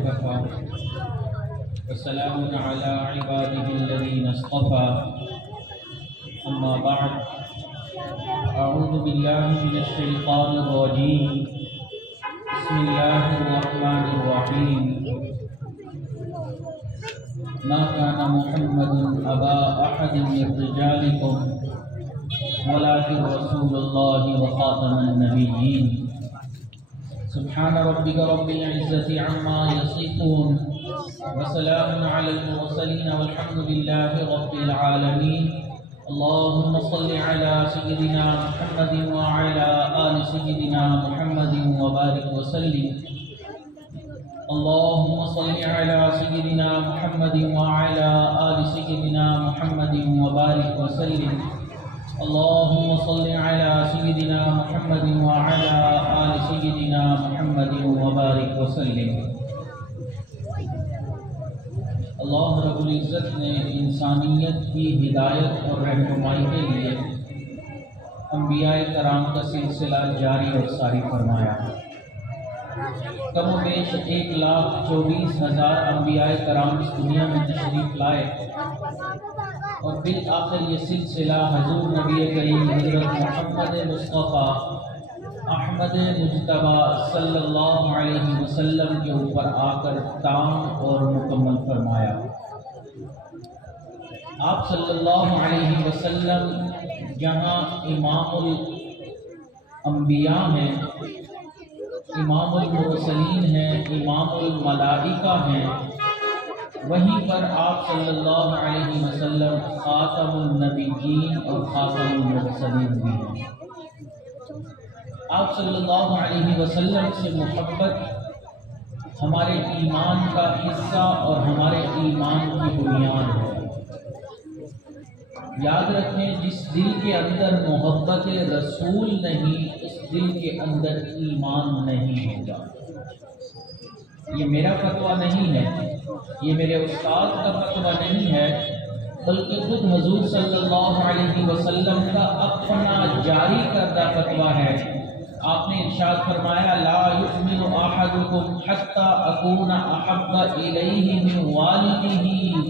وكفى وسلام على عباده الذين اصطفى أما بعد أعوذ بالله من الشيطان الرجيم بسم الله الرحمن الرحيم ما كان محمد أبا أحد من رجالكم ولكن رسول الله وخاتم النبيين سبحان ربك رب العزة عما يصفون وسلام على المرسلين والحمد لله رب العالمين اللهم صل على سيدنا محمد وعلى آل سيدنا محمد وبارك وسلم اللهم صل على سيدنا محمد وعلى آل سيدنا محمد وبارك وسلم اللهم صل على سيدنا محمد وعلى آل سيدنا محمد وبارك وسلم۔ اللہ رب العزت نے انسانیت کی ہدایت اور رہنمائی کے لیے انبیاء کرام کا سلسلہ جاری اور ساری فرمایا۔ کم و بیش 1,24,000 انبیاء کرام اس دنیا میں تشریف لائے اور بالآخر یہ سلسلہ حضور نبی کریم حضرت محمد مصطفیٰ احمد مجتبیٰ صلی اللہ علیہ وسلم کے اوپر آ کر تام اور مکمل فرمایا۔ آپ صلی اللہ علیہ وسلم جہاں امام الانبیاء ہیں، امام المرسلین ہیں، امام الملائکہ ہیں، وہیں پر آپ صلی اللہ علیہ وسلم خاتم النبیین اور خاتم المرسلین بھی ہیں۔ آپ صلی اللہ علیہ وسلم سے محبت ہمارے ایمان کا حصہ اور ہمارے ایمان کی بنیاد ہے۔ یاد رکھیں، جس دل کے اندر محبت رسول نہیں، اس دل کے اندر ایمان نہیں ہوگا۔ یہ میرا فتویٰ نہیں ہے، یہ میرے استاد کا فتویٰ نہیں ہے، بلکہ خود حضور صلی اللہ علیہ وسلم کا اپنا جاری کردہ فتویٰ ہے۔ آپ نے ارشاد فرمایا لا یؤمن احدکم حتی اکون احب الیہ من والدہ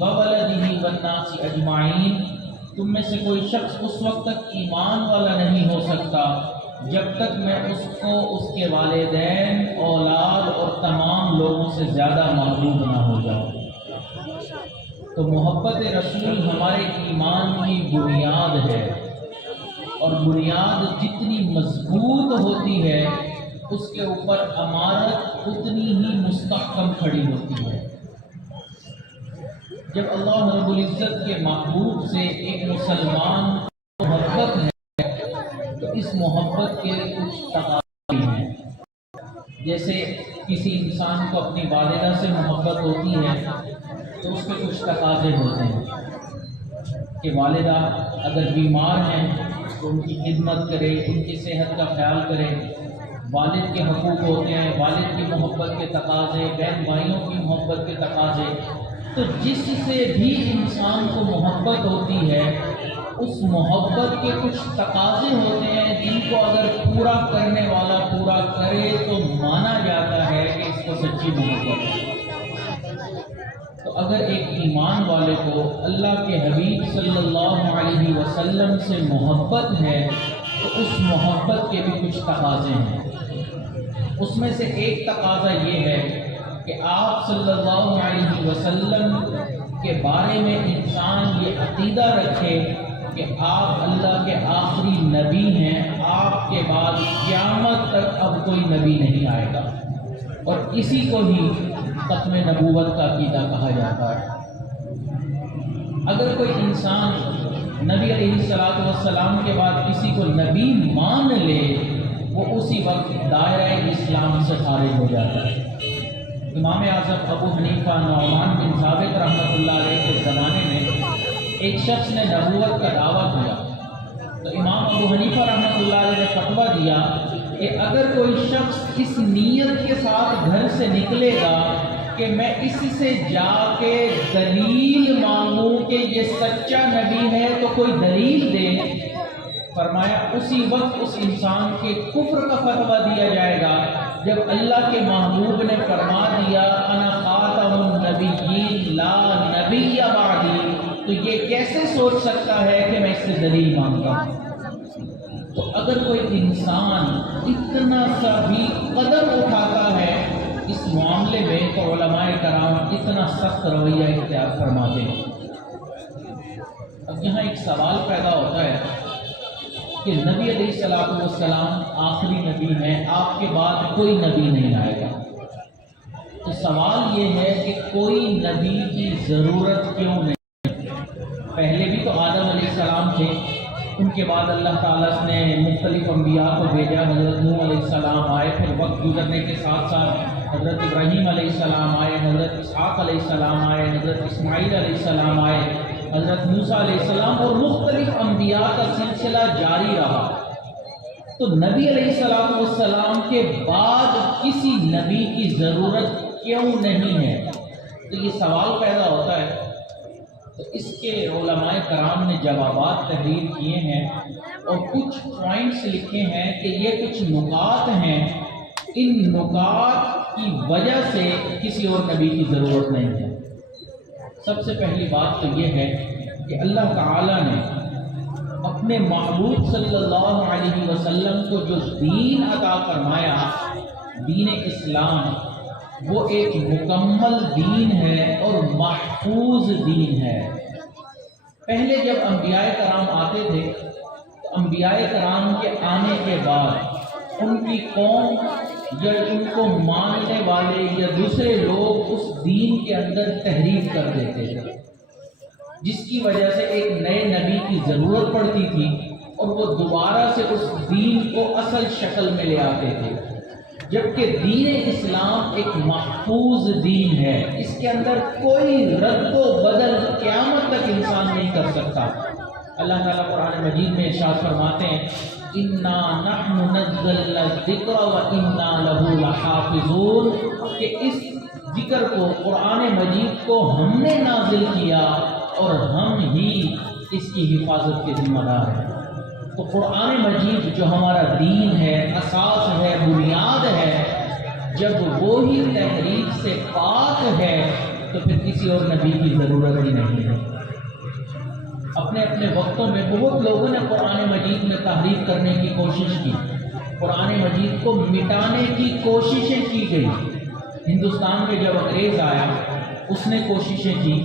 وولدہ والناس اجمعین، تم میں سے کوئی شخص اس وقت تک ایمان والا نہیں ہو سکتا جب تک میں اس کو اس کے والدین، اولاد اور تمام لوگوں سے زیادہ محبوب نہ ہو جاؤں۔ تو محبت رسول ہمارے ایمان کی بنیاد ہے، اور بنیاد جتنی مضبوط ہوتی ہے اس کے اوپر عمارت اتنی ہی مستحکم کھڑی ہوتی ہے۔ جب اللہ رب العزت کے محبوب سے ایک مسلمان محبت ہے تو اس محبت کے کچھ تقاضے ہیں۔ جیسے کسی انسان کو اپنی والدہ سے محبت ہوتی ہے تو اس کے کچھ تقاضے ہوتے ہیں کہ والدہ اگر بیمار ہیں تو ان کی خدمت کرے، ان کی صحت کا خیال کرے۔ والد کے حقوق ہوتے ہیں، والد کی محبت کے تقاضے، بہن بھائیوں کی محبت کے تقاضے۔ تو جس سے بھی انسان کو محبت ہوتی ہے اس محبت کے کچھ تقاضے ہوتے ہیں جن کو اگر پورا کرنے والا پورا کرے تو مانا جاتا ہے کہ اس کو سچی محبت ہے۔ تو اگر ایک ایمان والے کو اللہ کے حبیب صلی اللہ علیہ وسلم سے محبت ہے تو اس محبت کے بھی کچھ تقاضے ہیں۔ اس میں سے ایک تقاضا یہ ہے کہ آپ صلی اللہ علیہ وسلم کے بارے میں انسان یہ عقیدہ رکھے کہ آپ اللہ کے آخری نبی ہیں، آپ کے بعد قیامت تک اب کوئی نبی نہیں آئے گا، اور اسی کو ہی ختم نبوت کا عقیدہ کہا جاتا ہے۔ اگر کوئی انسان نبی علیہ السلام کے بعد کسی کو نبی مان لے وہ اسی وقت دائرہ اسلام سے خارج ہو جاتا ہے۔ امام اعظم ابو حنیفہ نعمان بن ثابت رحمۃ اللہ علیہ کے زمانے میں ایک شخص نے نبوت کا دعویٰ کیا تو امام ابو حنیفہ رحمۃ اللہ علیہ نے فتویٰ دیا کہ اگر کوئی شخص اس نیت کے ساتھ گھر سے نکلے گا کہ میں اس سے جا کے دلیل مانگوں کہ یہ سچا نبی ہے تو کوئی دلیل دے، فرمایا اسی وقت اس انسان کے کفر کا فتویٰ دیا جائے گا جب اللہ کے محبوب نے فرما دیا انا کیسے سوچ سکتا ہے کہ میں اس سے دلیل مانگتا ہوں؟ تو اگر کوئی انسان اتنا سا بھی قدم اٹھاتا ہے اس معاملے میں تو علماء کرام اتنا سخت رویہ اختیار فرماتے ہیں۔ اب یہاں ایک سوال پیدا ہوتا ہے کہ نبی علیہ السلام آخری نبی ہیں، آپ کے بعد کوئی نبی نہیں آئے گا، تو سوال یہ ہے کہ کوئی نبی کی ضرورت کیوں نہیں؟ پہلے بھی تو آدم علیہ السلام تھے، ان کے بعد اللہ تعالیٰ نے مختلف انبیاء کو بھیجا، حضرت نوح علیہ السلام آئے، پھر وقت گزرنے کے ساتھ ساتھ حضرت ابراہیم علیہ السلام آئے، حضرت اسحاق علیہ السلام آئے، حضرت اسماعیل علیہ السلام آئے، حضرت موسیٰ علیہ السلام، اور مختلف انبیاء کا سلسلہ جاری رہا۔ تو نبی علیہ السلام کے بعد کسی نبی کی ضرورت کیوں نہیں ہے؟ تو یہ سوال پیدا ہوتا ہے۔ تو اس کے علماء کرام نے جوابات تحریر کیے ہیں اور کچھ پوائنٹس لکھے ہیں کہ یہ کچھ نکات ہیں، ان نکات کی وجہ سے کسی اور نبی کی ضرورت نہیں ہے۔ سب سے پہلی بات تو یہ ہے کہ اللہ تعالیٰ نے اپنے محبوب صلی اللہ علیہ وسلم کو جو دین عطا فرمایا، دین اسلام، وہ ایک مکمل دین ہے اور محفوظ دین ہے۔ پہلے جب انبیاء کرام آتے تھے تو انبیاء کرام کے آنے کے بعد ان کی قوم یا ان کو ماننے والے یا دوسرے لوگ اس دین کے اندر تحریف کر دیتے تھے، جس کی وجہ سے ایک نئے نبی کی ضرورت پڑتی تھی اور وہ دوبارہ سے اس دین کو اصل شکل میں لے آتے تھے، جبکہ دین اسلام ایک محفوظ دین ہے، اس کے اندر کوئی رد و بدل قیامت تک انسان نہیں کر سکتا۔ اللہ تعالیٰ قرآن مجید میں ارشاد فرماتے ہیں اِنَّا نَحْنُ نَزَّلْنَا الذِّكْرَ وَإِنَّا لَهُ لَحَافِظُونَ، کہ اس ذکر کو، قرآن مجید کو ہم نے نازل کیا اور ہم ہی اس کی حفاظت کے ذمہ دار ہیں۔ تو قرآن مجید جو ہمارا دین ہے، اساس ہے، بنیاد ہے، جب وہی تحریف سے پاک ہے تو پھر کسی اور نبی کی ضرورت ہی نہیں ہے۔ اپنے اپنے وقتوں میں بہت لوگوں نے قرآن مجید میں تحریف کرنے کی کوشش کی، قرآن مجید کو مٹانے کی کوششیں کی گئی۔ ہندوستان میں جب انگریز آیا اس نے کوششیں کی،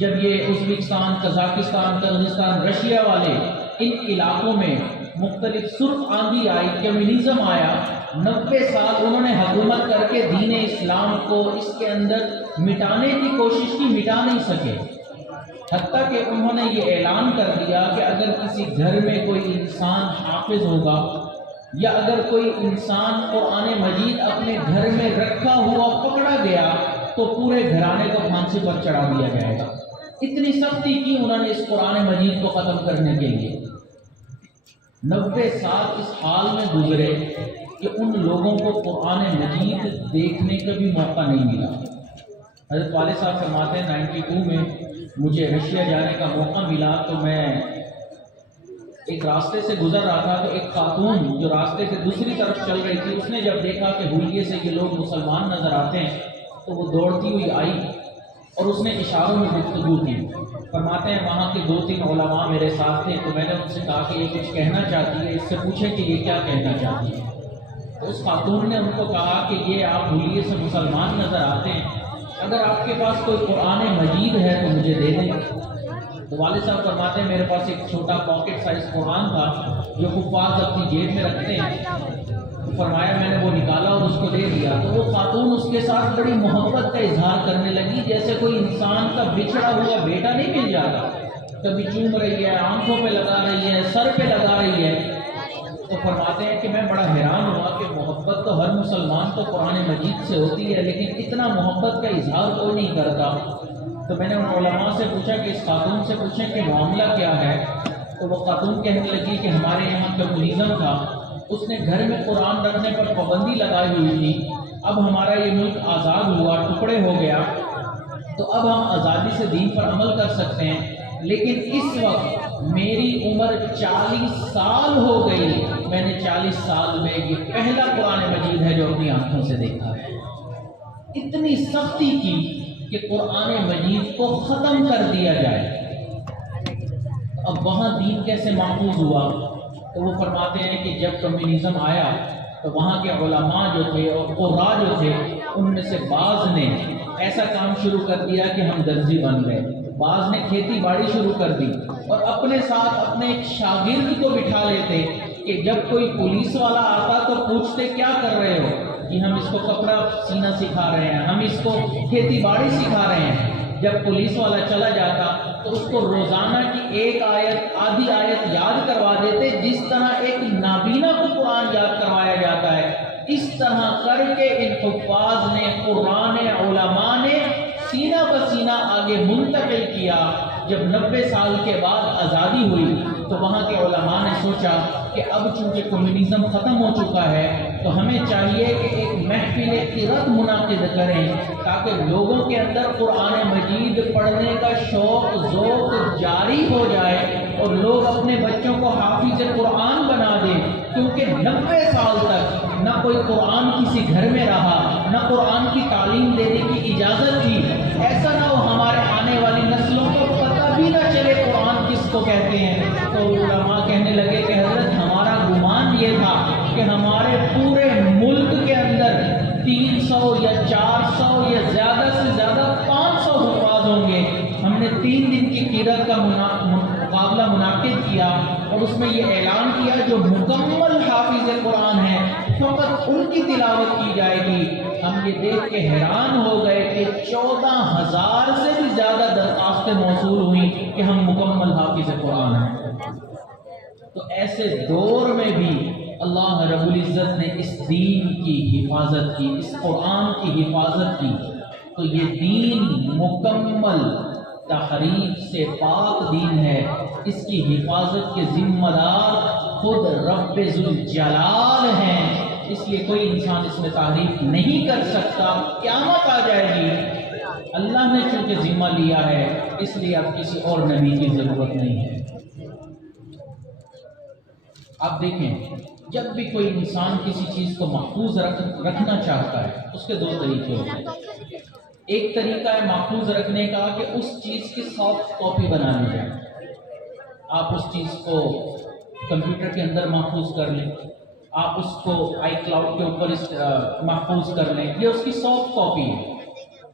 جب یہ ازبکستان، قزاقستان، کرغزستان، رشیا والے ان علاقوں میں مختلف سرخ آندھی آئی، کمیونزم آیا، 90 سال انہوں نے حکومت کر کے دین اسلام کو اس کے اندر مٹانے کی کوشش کی، مٹا نہیں سکے، حتیٰ کہ انہوں نے یہ اعلان کر دیا کہ اگر کسی گھر میں کوئی انسان حافظ ہوگا یا اگر کوئی انسان قرآن مجید اپنے گھر میں رکھا ہوا پکڑا گیا تو پورے گھرانے کو پھانسی پر چڑھا دیا جائے گا۔ اتنی سختی کی انہوں نے اس قرآن مجید کو ختم کرنے کے لیے۔ 90 سال اس حال میں گزرے کہ ان لوگوں کو قرآن مجید دیکھنے کا بھی موقع نہیں ملا۔ حضرت والد صاحب فرماتے ہیں 92 میں مجھے رشیا جانے کا موقع ملا، تو میں ایک راستے سے گزر رہا تھا تو ایک خاتون جو راستے سے دوسری طرف چل رہی تھی، اس نے جب دیکھا کہ ہولیے سے یہ لوگ مسلمان نظر آتے ہیں تو وہ دوڑتی ہوئی آئی اور اس نے اشاروں میں گفتگو کی۔ فرماتے ہیں وہاں کے 2-3 علماء میرے ساتھ تھے، تو میں نے ان سے کہا کہ یہ کچھ کہنا چاہتی ہے، اس سے پوچھیں کہ یہ کیا کہنا چاہتی ہے۔ تو اس خاتون نے ان کو کہا کہ یہ آپ ہولیے سے مسلمان نظر آتے ہیں، اگر آپ کے پاس کوئی قرآن مجید ہے تو مجھے دے دیں۔ تو والد صاحب فرماتے ہیں میرے پاس ایک چھوٹا پاکٹ سائز قرآن تھا جو حفاظ اپنی جیب میں رکھتے ہیں، فرمایا میں نے وہ نکالا اور اس کو دے دیا۔ تو وہ خاتون اس کے ساتھ بڑی محبت کا اظہار کرنے لگی، جیسے کوئی انسان کا بچھڑا ہوا بیٹا نہیں مل جاتا، کبھی چوم رہی ہے، آنکھوں پہ لگا رہی ہے، سر پہ لگا رہی ہے۔ تو فرماتے ہیں کہ میں بڑا حیران ہوا کہ محبت تو ہر مسلمان کو قرآن مجید سے ہوتی ہے، لیکن اتنا محبت کا اظہار کوئی نہیں کرتا۔ تو میں نے ان علماء سے پوچھا کہ اس خاتون سے پوچھیں کہ معاملہ کیا ہے۔ تو وہ خاتون کہنے لگی کہ ہمارے یہاں کمیونزم تھا، اس نے گھر میں قرآن رکھنے پر پابندی لگائی ہوئی تھی، اب ہمارا یہ ملک آزاد ہوا، ٹکڑے ہو گیا، تو اب ہم آزادی سے دین پر عمل کر سکتے ہیں، لیکن اس وقت میری عمر 40 سال ہو گئی، میں نے 40 سال میں یہ پہلا قرآن مجید ہے جو اپنی آنکھوں سے دیکھا ہے۔ اتنی سختی کی کہ قرآن مجید کو ختم کر دیا جائے۔ اب وہاں دین کیسے محفوظ ہوا؟ تو وہ فرماتے ہیں کہ جب کمیونزم آیا تو وہاں کے علماء جو تھے اور قراء جو تھے، ان میں سے بعض نے ایسا کام شروع کر دیا کہ ہم درزی بن گئے، بعض نے کھیتی باڑی شروع کر دی، اور اپنے ساتھ اپنے ایک شاگرد کو بٹھا لیتے کہ جب کوئی پولیس والا آتا تو پوچھتے کیا کر رہے ہو؟ کہ ہم اس کو کپڑا سینا سکھا رہے ہیں، ہم اس کو کھیتی باڑی سکھا رہے ہیں۔ جب پولیس والا چلا جاتا تو اس کو روزانہ کی ایک آیت آدھی آیت یاد کروا دیتے، جس طرح ایک نابینا کو قرآن یاد کروایا جاتا ہے۔ اس طرح کر کے ان حفاظ نے، قرآن علماء نے سینہ بسینہ آگے منتقل کیا۔ جب 90 سال کے بعد آزادی ہوئی تو وہاں کے علماء نے سوچا کہ اب چونکہ کمیونزم ختم ہو چکا ہے تو ہمیں چاہیے کہ ایک محفل قرأت منعقد کریں تاکہ لوگوں کے اندر قرآن مجید پڑھنے کا شوق ذوق جاری ہو جائے اور لوگ اپنے بچوں کو حافظ قرآن بنا دیں، کیونکہ 90 سال تک نہ کوئی قرآن کسی گھر میں رہا، نہ قرآن کی تعلیم دینے کی اجازت تھی۔ ایسا نہ ہو ہمارے آنے والی نسلوں کو پتہ بھی نہ چلے قرآن کس کو کہتے ہیں۔ تو علماء کہنے لگے کہ حضرت ہمارا گمان یہ تھا کہ ہمارے پورے ملک کے اندر 300 یا 400 یا زیادہ سے زیادہ 500 حفاظ ہوں گے۔ ہم نے 3 دن کی قرأت کا مقابلہ منعقد کیا اور اس میں یہ اعلان کیا جو مکمل حافظ قرآن ہیں فقط ان کی تلاوت کی جائے گی۔ ہم یہ دیکھ کے حیران ہو گئے کہ 14,000 سے بھی زیادہ درخواستیں موصول ہوئیں کہ ہم مکمل حافظ قرآن ہیں۔ تو ایسے دور میں بھی اللہ رب العزت نے اس دین کی حفاظت کی، اس قرآن کی حفاظت کی۔ تو یہ دین مکمل تحریف سے پاک دین ہے، اس کی حفاظت کے ذمہ دار خود رب ذوالجلال ہیں، اس لیے کوئی انسان اس میں تحریف نہیں کر سکتا۔ قیامت آ جائے گی، اللہ نے چونکہ ذمہ لیا ہے اس لیے اب کسی اور نبی کی ضرورت نہیں ہے۔ آپ دیکھیں جب بھی کوئی انسان کسی چیز کو محفوظ رکھنا چاہتا ہے اس کے 2 طریقے ہوتے ہیں۔ ایک طریقہ ہے محفوظ رکھنے کا کہ اس چیز کی سافٹ کاپی بنا لی جائے، آپ اس چیز کو کمپیوٹر کے اندر محفوظ کر لیں، آپ اس کو آئی کلاؤڈ کے اوپر محفوظ کر لیں، یہ اس کی سافٹ کاپی ہے۔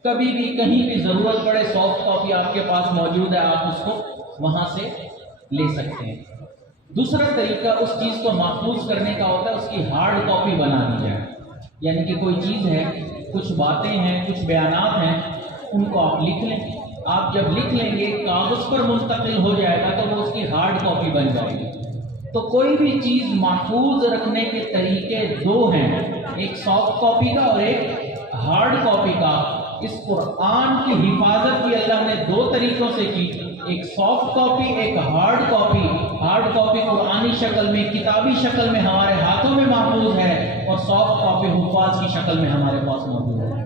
کبھی بھی کہیں بھی ضرورت پڑے سافٹ کاپی آپ کے پاس موجود ہے، آپ اس کو وہاں سے لے سکتے ہیں۔ دوسرا طریقہ اس چیز کو محفوظ کرنے کا ہوتا ہے اس کی ہارڈ کاپی بنا دی جائے، یعنی کہ کوئی چیز ہے، کچھ باتیں ہیں، کچھ بیانات ہیں، ان کو آپ لکھ لیں۔ آپ جب لکھ لیں گے کاغذ پر منتقل ہو جائے گا تو وہ اس کی ہارڈ کاپی بن جائے گی۔ تو کوئی بھی چیز محفوظ رکھنے کے طریقے 2 ہیں، ایک سافٹ کاپی کا اور ایک ہارڈ کاپی کا۔ اس قرآن کی حفاظت بھی اللہ نے 2 طریقوں سے کی، ایک سافٹ کاپی، ایک ہارڈ کاپی۔ ہارڈ کاپی قرآنی شکل میں، کتابی شکل میں ہمارے ہاتھوں میں محفوظ ہے، اور سافٹ کاپی حفاظ کی شکل میں ہمارے پاس موجود ہے۔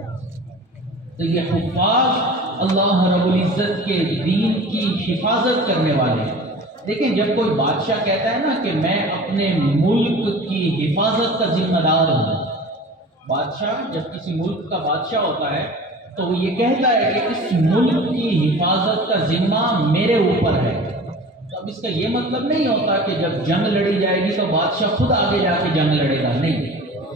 تو یہ حفاظ اللہ رب العزت کے دین کی حفاظت کرنے والے ہیں۔ دیکھیں جب کوئی بادشاہ کہتا ہے نا کہ میں اپنے ملک کی حفاظت کا ذمہ دار ہوں، بادشاہ جب کسی ملک کا بادشاہ ہوتا ہے تو وہ یہ کہتا ہے کہ اس ملک کی حفاظت کا ذمہ میرے اوپر ہے۔ تو اب اس کا یہ مطلب نہیں ہوتا کہ جب جنگ لڑی جائے گی تو بادشاہ خود آگے جا کے جنگ لڑے گا، نہیں،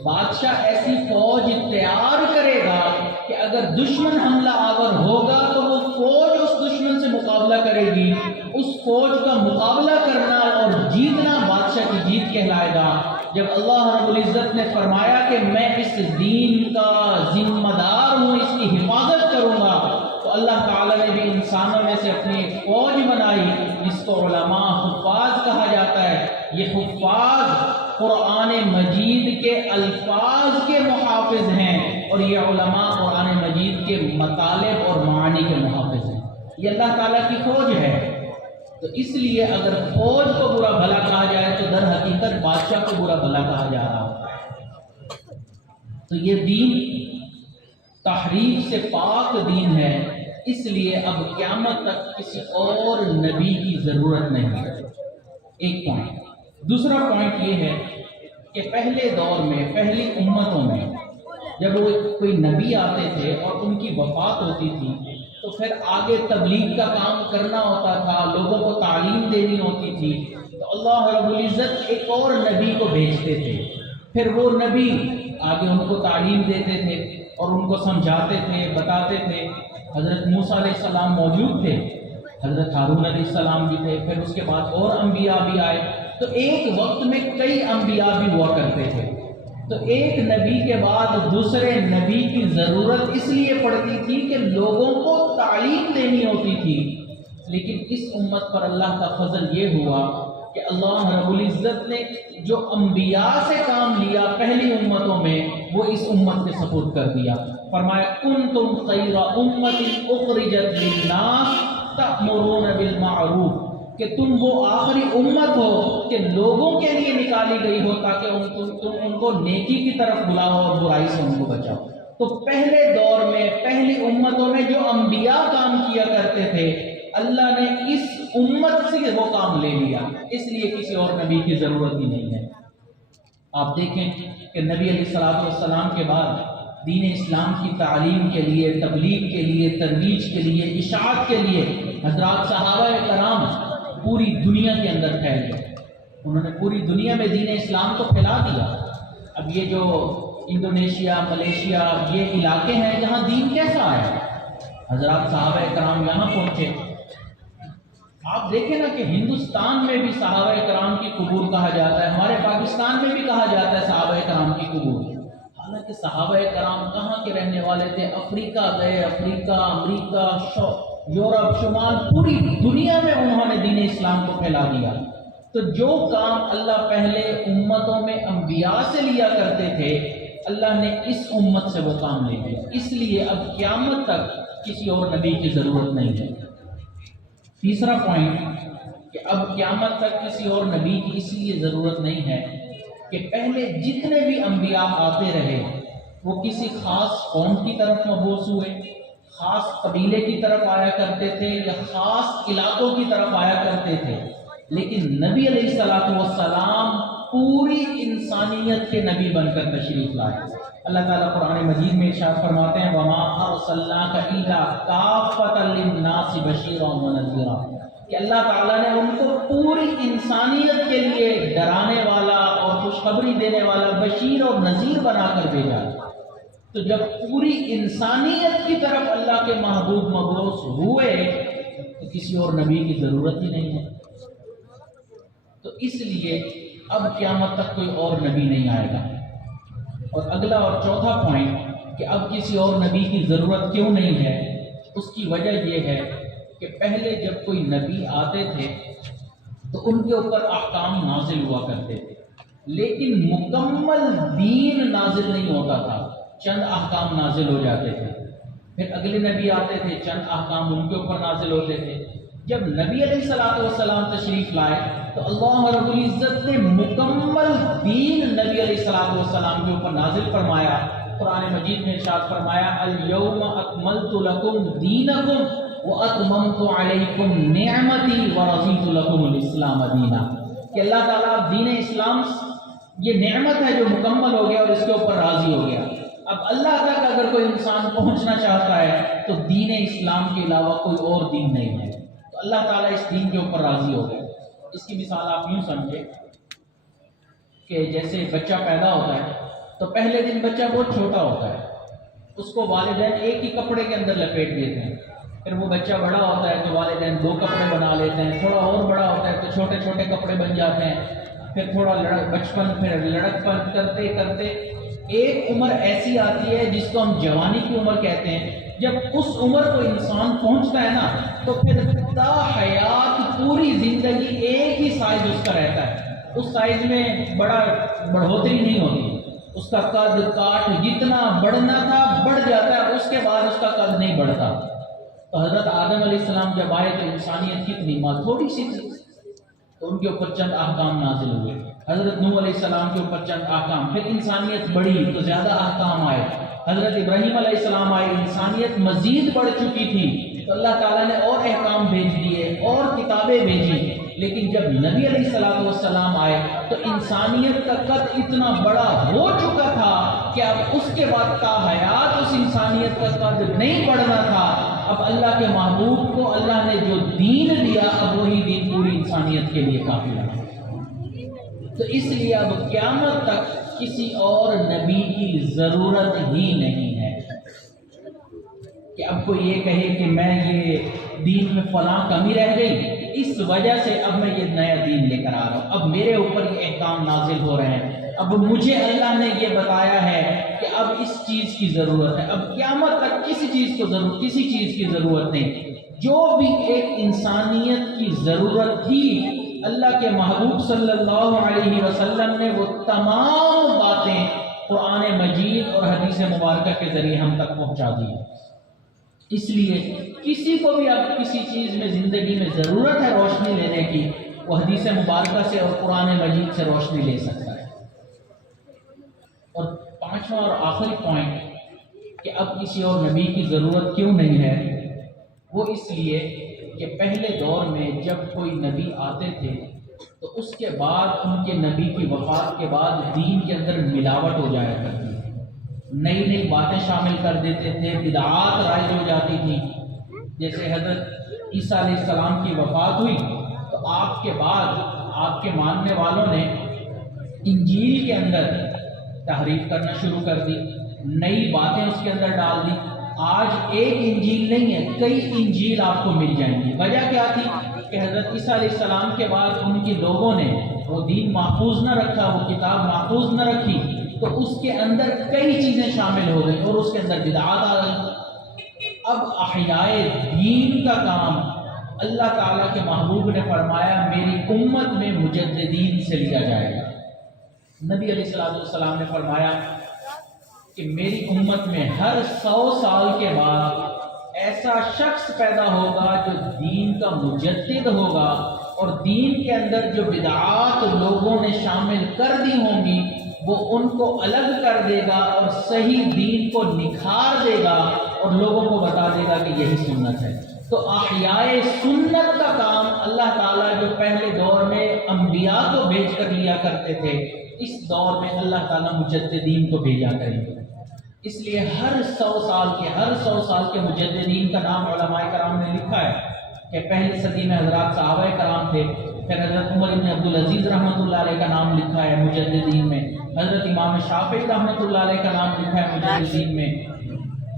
بادشاہ ایسی فوج تیار کرے گا کہ اگر دشمن حملہ آور ہوگا تو وہ فوج اس دشمن سے مقابلہ کرے گی، اس فوج کا مقابلہ کرنا اور جیتنا بادشاہ کی جیت کہلائے گا۔ جب اللہ رب العزت نے فرمایا کہ میں اس دین کا ذمہ دار ہوں، اس کی حفاظت کروں گا، تو اللہ تعالیٰ نے بھی انسانوں میں سے اپنی فوج بنائی جس کو علماء حفاظ کہا جاتا ہے۔ یہ حفاظ قرآن مجید کے الفاظ کے محافظ ہیں، اور یہ علماء قرآن مجید کے مطالب اور معانی کے محافظ ہیں۔ یہ اللہ تعالیٰ کی فوج ہے۔ تو اس لیے اگر فوج کو برا بھلا کہا جائے تو در حقیقت بادشاہ کو برا بھلا کہا جا رہا ہے۔ تو یہ دین تحریف سے پاک دین ہے، اس لیے اب قیامت تک کسی اور نبی کی ضرورت نہیں ہے۔ ایک پوائنٹ۔ دوسرا پوائنٹ یہ ہے کہ پہلے دور میں، پہلی امتوں میں جب وہ کوئی نبی آتے تھے اور ان کی وفات ہوتی تھی تو پھر آگے تبلیغ کا کام کرنا ہوتا تھا، لوگوں کو تعلیم دینی ہوتی تھی، تو اللہ رب العزت ایک اور نبی کو بھیجتے تھے، پھر وہ نبی آگے ان کو تعلیم دیتے تھے اور ان کو سمجھاتے تھے، بتاتے تھے۔ حضرت موسیٰ علیہ السلام موجود تھے، حضرت ہارون علیہ السلام بھی تھے، پھر اس کے بعد اور انبیاء بھی آئے، تو ایک وقت میں کئی انبیاء بھی ہوا کرتے تھے، تو ایک نبی کے بعد دوسرے نبی کی ضرورت اس لیے پڑتی تھی کہ لوگوں کو تعلیم دینی ہوتی تھی۔ لیکن اس امت پر اللہ کا فضل یہ ہوا کہ اللہ رب العزت نے جو انبیاء سے کام لیا پہلی امتوں میں وہ اس امت کے سپرد کر دیا۔ فرمایا کنتم خیر امت اخرجت للناس تأمرون بالمعروف، کہ تم وہ آخری امت ہو کہ لوگوں کے لیے نکالی گئی ہو تاکہ تم ان کو نیکی کی طرف بلاؤ اور برائی سے ان کو بچاؤ۔ تو پہلے دور میں پہلی امتوں میں جو انبیاء کام کیا کرتے تھے اللہ نے اس امت سے وہ کام لے لیا، اس لیے کسی اور نبی کی ضرورت ہی نہیں ہے۔ آپ دیکھیں کہ نبی علیہ السلام کے بعد دین اسلام کی تعلیم کے لیے، تبلیغ کے لیے، ترویج کے لیے، اشاعت کے لیے حضرات صحابہ کرام پوری دنیا کے اندر پھیل گئے، انہوں نے پوری دنیا میں دین اسلام کو پھیلا دیا۔ اب یہ جو انڈونیشیا، ملیشیا یہ علاقے ہیں جہاں دین کیسا آیا، حضرات صحابہ کرام یہاں پہنچے۔ آپ دیکھیں نا کہ ہندوستان میں بھی صحابہ کرام کی قبور کہا جاتا ہے، ہمارے پاکستان میں بھی کہا جاتا ہے صحابہ کرام کی قبور، حالانکہ صحابہ کرام کہاں کے رہنے والے تھے؟ افریقہ گئے، افریقہ، امریکہ، یورپ، شمال، پوری دنیا میں انہوں نے دین اسلام کو پھیلا دیا۔ تو جو کام اللہ پہلے امتوں میں انبیاء سے لیا کرتے تھے اللہ نے اس امت سے وہ کام لے لیا، اس لیے اب قیامت تک کسی اور نبی کی ضرورت نہیں ہے۔ تیسرا پوائنٹ کہ اب قیامت تک کسی اور نبی کی اس لیے ضرورت نہیں ہے کہ پہلے جتنے بھی انبیاء آتے رہے وہ کسی خاص قوم کی طرف مبعوث ہوئے، خاص قبیلے کی طرف آیا کرتے تھے یا خاص علاقوں کی طرف آیا کرتے تھے، لیکن نبی علیہ السلام پوری انسانیت کے نبی بن کر تشریف لائے۔ اللہ تعالیٰ قرآن مجید میں ارشاد فرماتے ہیں وَمَا أَرْسَلْنَاكَ إِلَّا كَافَّةً لِلنَّاسِ بَشِيرًا وَنَذِيرًا، کہ اللہ تعالیٰ نے ان کو پوری انسانیت کے لیے ڈرانے والا اور خوشخبری دینے والا بشیر اور نذیر بنا کر بھیجا۔ تو جب پوری انسانیت کی طرف اللہ کے محبوب مبعوث ہوئے تو کسی اور نبی کی ضرورت ہی نہیں ہے۔ تو اس لیے اب قیامت تک کوئی اور نبی نہیں آئے گا۔ اور اگلا اور چوتھا پوائنٹ کہ اب کسی اور نبی کی ضرورت کیوں نہیں ہے، اس کی وجہ یہ ہے کہ پہلے جب کوئی نبی آتے تھے تو ان کے اوپر احکام نازل ہوا کرتے تھے، لیکن مکمل دین نازل نہیں ہوتا تھا، چند احکام نازل ہو جاتے تھے۔ پھر اگلے نبی آتے تھے، چند احکام ان کے اوپر نازل ہوتے تھے۔ جب نبی علیہ السلام تشریف لائے تو اللہ رب العزت نے مکمل دین نبی علیہ السلام کے اوپر نازل فرمایا۔ قرآن مجید میں ارشاد فرمایا اليوم اکملت لکم دینکم واتممت علیکم نعمتی ورضیت لکم الاسلام دینا، کہ اللہ تعالیٰ دین اسلام یہ نعمت ہے جو مکمل ہو گیا اور اس کے اوپر راضی ہو گیا۔ اب اللہ تک اگر کوئی انسان پہنچنا چاہتا ہے تو دین اسلام کے علاوہ کوئی اور دین نہیں ہے، تو اللہ تعالیٰ اس دین کے اوپر راضی ہو گیا۔ اس کی مثال آپ یوں سمجھے کہ جیسے بچہ پیدا ہوتا ہے تو پہلے دن بچہ بہت چھوٹا ہوتا ہے، اس کو والدین ایک ہی کپڑے کے اندر لپیٹ دیتے ہیں، پھر وہ بچہ بڑا ہوتا ہے تو والدین 2 کپڑے بنا لیتے ہیں، تھوڑا اور بڑا ہوتا ہے تو چھوٹے چھوٹے کپڑے بن جاتے ہیں، پھر تھوڑا بچپن پھر لڑک پن کرتے کرتے ایک عمر ایسی آتی ہے جس کو ہم جوانی کی عمر کہتے ہیں۔ جب اس عمر کو انسان پہنچتا ہے نا تو پھر تا حیات پوری زندگی ایک ہی سائز اس کا رہتا ہے، اس سائز میں بڑھوتری نہیں ہوتی، اس کا قد کاٹ جتنا بڑھنا تھا بڑھ جاتا ہے، اس کے بعد اس کا قد نہیں بڑھتا۔ تو حضرت آدم علیہ السلام جب آئے تو انسانیت کتنی تھوڑی سی تھی، تو ان کے اوپر چند احکام نازل ہوئے۔ حضرت نوح علیہ السلام کے اوپر چند احکام، پھر انسانیت بڑھی تو زیادہ احکام آئے۔ حضرت ابراہیم علیہ السلام آئے، انسانیت مزید بڑھ چکی تھی تو اللہ تعالیٰ نے اور احکام بھیج دیے اور کتابیں بھیجی۔ لیکن جب نبی علیہ السلام آئے تو انسانیت کا قد اتنا بڑا ہو چکا تھا کہ اب اس کے بعد تا حیات اس انسانیت کا قدر نہیں بڑھنا تھا، اب اللہ کے محبوب کو اللہ نے جو دین دیا اب وہی دین پوری انسانیت کے لیے کافی رہا۔ تو اس لیے اب قیامت تک کسی اور نبی کی ضرورت ہی نہیں ہے کہ اب کوئی یہ کہے کہ میں یہ دین میں فلاں کمی رہ گئی، اس وجہ سے اب میں یہ نیا دین لے کر آ رہا ہوں، اب میرے اوپر یہ احکام نازل ہو رہے ہیں، اب مجھے اللہ نے یہ بتایا ہے کہ اب اس چیز کی ضرورت ہے۔ اب قیامت تک کسی چیز کی ضرورت نہیں۔ جو بھی ایک انسانیت کی ضرورت تھی اللہ کے محبوب صلی اللہ علیہ وسلم نے وہ تمام باتیں قرآن مجید اور حدیث مبارکہ کے ذریعے ہم تک پہنچا دی۔ اس لیے کسی کو بھی اب کسی چیز میں زندگی میں ضرورت ہے روشنی لینے کی، وہ حدیث مبارکہ سے اور قرآن مجید سے روشنی لے سکتا ہے۔ اور پانچواں اور آخری پوائنٹ کہ اب کسی اور نبی کی ضرورت کیوں نہیں ہے، وہ اس لیے کہ پہلے دور میں جب کوئی نبی آتے تھے تو اس کے بعد ان کے نبی کی وفات کے بعد دین کے اندر ملاوٹ ہو جایا کرتی تھی، نئی نئی باتیں شامل کر دیتے تھے، بدعات رائج ہو جاتی تھی۔ جیسے حضرت عیسیٰ علیہ السلام کی وفات ہوئی تو آپ کے بعد آپ کے ماننے والوں نے انجیل کے اندر تحریف کرنا شروع کر دی، نئی باتیں اس کے اندر ڈال دی۔ آج ایک انجیل نہیں ہے، کئی انجیل آپ کو مل جائیں گی۔ وجہ کیا تھی کہ حضرت عیسیٰ علیہ السلام کے بعد ان کے لوگوں نے وہ دین محفوظ نہ رکھا، وہ کتاب محفوظ نہ رکھی، تو اس کے اندر کئی چیزیں شامل ہو گئی اور اس کے اندر بدعات آ گئی۔ اب احیاء دین کا کام اللہ تعالیٰ کے محبوب نے فرمایا میری امت میں مجددین سے لیا جائے گا۔ نبی علیہ السلام نے فرمایا کہ میری امت میں ہر 100 سال کے بعد ایسا شخص پیدا ہوگا جو دین کا مجدد ہوگا اور دین کے اندر جو بدعات لوگوں نے شامل کر دی ہوں گی وہ ان کو الگ کر دے گا اور صحیح دین کو نکھار دے گا اور لوگوں کو بتا دے گا کہ یہی سنت ہے۔ تو احیاء سنت کا کام اللہ تعالیٰ جو پہلے دور میں انبیاء کو بھیج کر لیا کرتے تھے، اس دور میں اللہ تعالیٰ مجددین کو بھیجا کریں گے۔ اس لیے ہر 100 سال کے مجددین کا نام علماء کرام نے لکھا ہے کہ پہلی صدی میں حضرات صحابہ کرام تھے، پھر حضرت عمر بن عبدالعزیز رحمۃ اللہ علیہ کا نام لکھا ہے مجددین میں، حضرت امام شافعی رحمۃ اللہ علیہ کا نام لکھا ہے مجددین میں،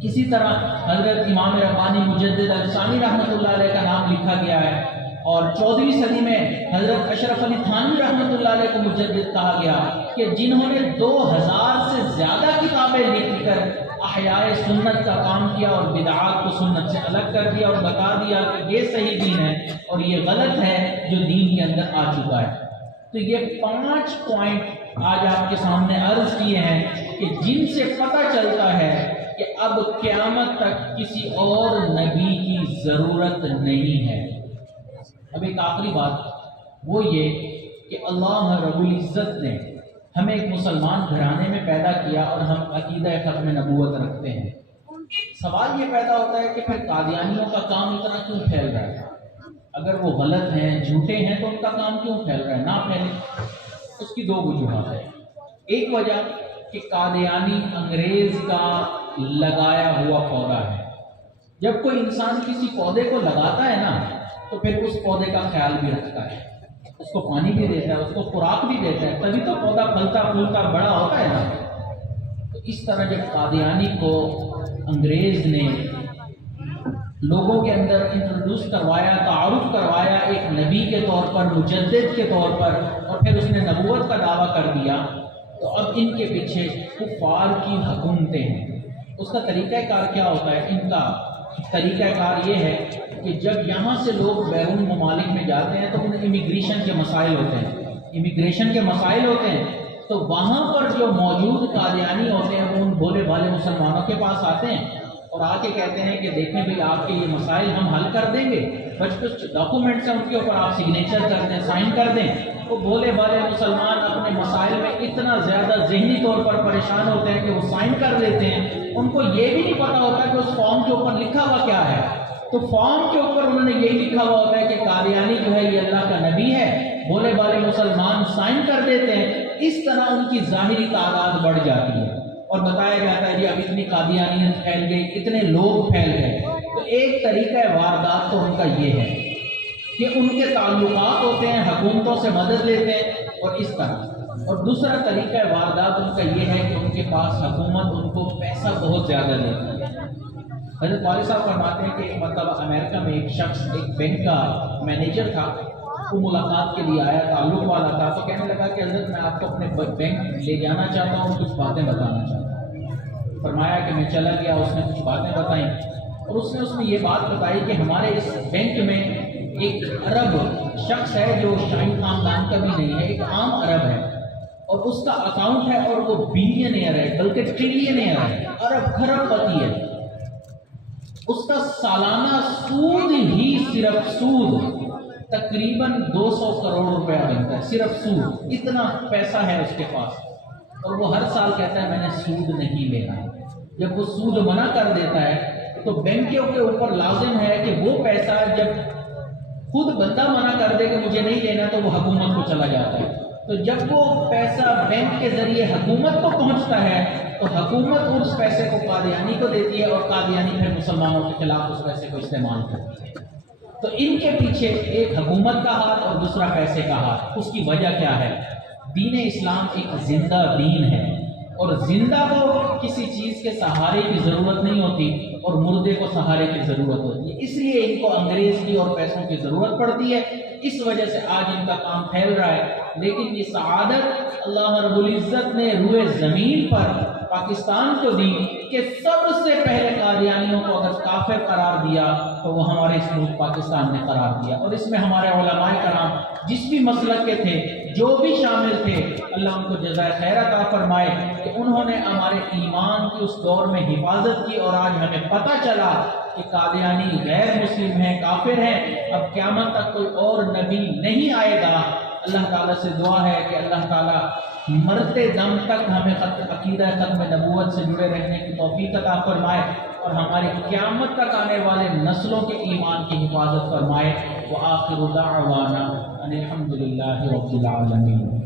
اسی طرح حضرت امام ربانی مجدد الثانی رحمۃ اللہ علیہ کا نام لکھا گیا ہے، اور 14ویں صدی میں حضرت اشرف علی تھانوی رحمۃ اللہ علیہ کو مجدد کہا گیا کہ جنہوں نے 2000 سے زیادہ کتابیں لکھ کر احیاء سنت کا کام کیا اور بدعات کو سنت سے الگ کر دیا اور بتا دیا کہ یہ صحیح دین ہے اور یہ غلط ہے جو دین کے اندر آ چکا ہے۔ تو یہ 5 پوائنٹ آج آپ کے سامنے عرض کیے ہیں کہ جن سے پتہ چلتا ہے کہ اب قیامت تک کسی اور نبی کی ضرورت نہیں ہے۔ اب ایک آخری بات وہ یہ کہ اللہ رب العزت نے ہمیں ایک مسلمان گھرانے میں پیدا کیا اور ہم عقیدہ ختم نبوت رکھتے ہیں۔ سوال یہ پیدا ہوتا ہے کہ پھر قادیانیوں کا کام اتنا کیوں پھیل رہا ہے؟ اگر وہ غلط ہیں، جھوٹے ہیں تو ان کا کام کیوں پھیل رہا ہے؟ نہ پھیلے۔ اس کی 2 وجوہات ہیں۔ ایک وجہ کہ قادیانی انگریز کا لگایا ہوا پودا ہے۔ جب کوئی انسان کسی پودے کو لگاتا ہے نا تو پھر اس پودے کا خیال بھی رکھتا ہے، اس کو پانی بھی دیتا ہے، اس کو خوراک بھی دیتا ہے، تبھی تو پودا پھلتا پھولتا بڑا ہوتا ہے نا۔ تو اس طرح جب قادیانی کو انگریز نے لوگوں کے اندر انٹروڈیوس کروایا، تعارف کروایا ایک نبی کے طور پر، مجدد کے طور پر، اور پھر اس نے نبوت کا دعویٰ کر دیا، تو اب ان کے پیچھے کفار کی حکومتیں ہیں۔ اس کا طریقہ کار کیا ہوتا ہے؟ ان کا طریقہ کار یہ ہے کہ جب یہاں سے لوگ بیرون ممالک میں جاتے ہیں تو انہیں امیگریشن کے مسائل ہوتے ہیں، تو وہاں پر جو موجود قادیانی ہوتے ہیں وہ ان بھولے بھالے مسلمانوں کے پاس آتے ہیں اور آ کے کہتے ہیں کہ دیکھیں بھائی آپ کے یہ مسائل ہم حل کر دیں گے، بس کچھ ڈاکومنٹس ہیں ان کے اوپر آپ سگنیچر کر دیں، سائن کر دیں۔ وہ بھولے بھالے مسلمان اپنے مسائل میں اتنا زیادہ ذہنی طور پر پریشان ہوتے ہیں کہ وہ سائن کر دیتے ہیں، ان کو یہ بھی نہیں پتا ہوتا کہ اس فارم کے اوپر لکھا ہوا کیا ہے۔ تو فارم کے اوپر انہوں نے یہی لکھا ہوا ہوتا ہے کہ قادیانی جو ہے یہ اللہ کا نبی ہے، بھولے بھالے مسلمان سائن کر دیتے ہیں۔ اس طرح ان کی ظاہری تعداد بڑھ جاتی ہے اور بتایا جاتا ہے جی اب اتنی قادیانیت پھیل گئی، اتنے لوگ پھیل گئے، تو ایک طریقہ واردات تو ان کا یہ ہے کہ ان کے تعلقات ہوتے ہیں، حکومتوں سے مدد لیتے ہیں اور اس طرح، اور دوسرا طریقہ واردات ان کا یہ ہے کہ ان کے پاس حکومت ان کو پیسہ بہت زیادہ دیتی ہے۔ حضرت والد صاحب فرماتے ہیں کہ مطلب امریکہ میں ایک شخص ایک بینک کا مینیجر تھا، وہ ملاقات کے لیے آیا، تعلق والا تھا، تو کہنے لگا کہ حضرت میں آپ کو اپنے بینک لے جانا چاہتا ہوں، کچھ باتیں بتانا چاہتا ہوں۔ فرمایا کہ میں چلا گیا، اس نے کچھ باتیں بتائیں اور اس نے یہ بات بتائی کہ ہمارے اس بینک میں ایک عرب شخص ہے جو شاہی خاندان کا بھی نہیں ہے، ایک عام عرب ہے، اور اس کا اکاؤنٹ ہے اور وہ بلینئر ہے بلکہ ٹریلینئر ہے، ارب کھرب پتی ہے۔ اس کا سالانہ سود ہی صرف سود تقریباً 200 کروڑ روپیہ بنتا ہے، صرف سود، اتنا پیسہ ہے اس کے پاس، اور وہ ہر سال کہتا ہے میں نے سود نہیں لینا۔ جب وہ سود منع کر دیتا ہے تو بینکوں کے اوپر لازم ہے کہ وہ پیسہ جب خود بندہ منع کر دے کہ مجھے نہیں لینا تو وہ حکومت کو چلا جاتا ہے، تو جب وہ پیسہ بینک کے ذریعے حکومت کو پہنچتا ہے تو حکومت اس پیسے کو قادیانی کو دیتی ہے اور قادیانی پھر مسلمانوں کے خلاف اس پیسے کو استعمال کرتی ہے۔ تو ان کے پیچھے ایک حکومت کا ہاتھ اور دوسرا پیسے کا ہاتھ۔ اس کی وجہ کیا ہے؟ دین اسلام ایک زندہ دین ہے، اور زندہ کو کسی چیز کے سہارے کی ضرورت نہیں ہوتی اور مردے کو سہارے کی ضرورت ہوتی ہے، اس لیے ان کو انگریز کی اور پیسوں کی ضرورت پڑتی ہے، اس وجہ سے آج ان کا کام پھیل رہا ہے۔ لیکن یہ سعادت اللہ رب العزت نے روئے زمین پر پاکستان کو دی کہ سب سے پہلے قادیانیوں کو اگر کافر قرار دیا تو وہ ہمارے اس ملک پاکستان نے قرار دیا، اور اس میں ہمارے علماء کرام جس بھی مسلک کے تھے، جو بھی شامل تھے، اللہ ان کو جزائے خیر عطا فرمائے کہ انہوں نے ہمارے ایمان کی اس دور میں حفاظت کی، اور آج ہمیں پتہ چلا کہ قادیانی غیر مسلم ہیں، کافر ہیں، اب قیامت تک کوئی اور نبی نہیں آئے گا۔ اللہ تعالیٰ سے دعا ہے کہ اللہ تعالیٰ مرتے دم تک ہمیں عقیدہ ختم نبوت سے جڑے رہنے کی توفیق عطا فرمائے، اور ہماری قیامت تک آنے والے نسلوں کے ایمان کی حفاظت فرمائے۔ وآخر دعوانا ان الحمد للہ رب العالمین۔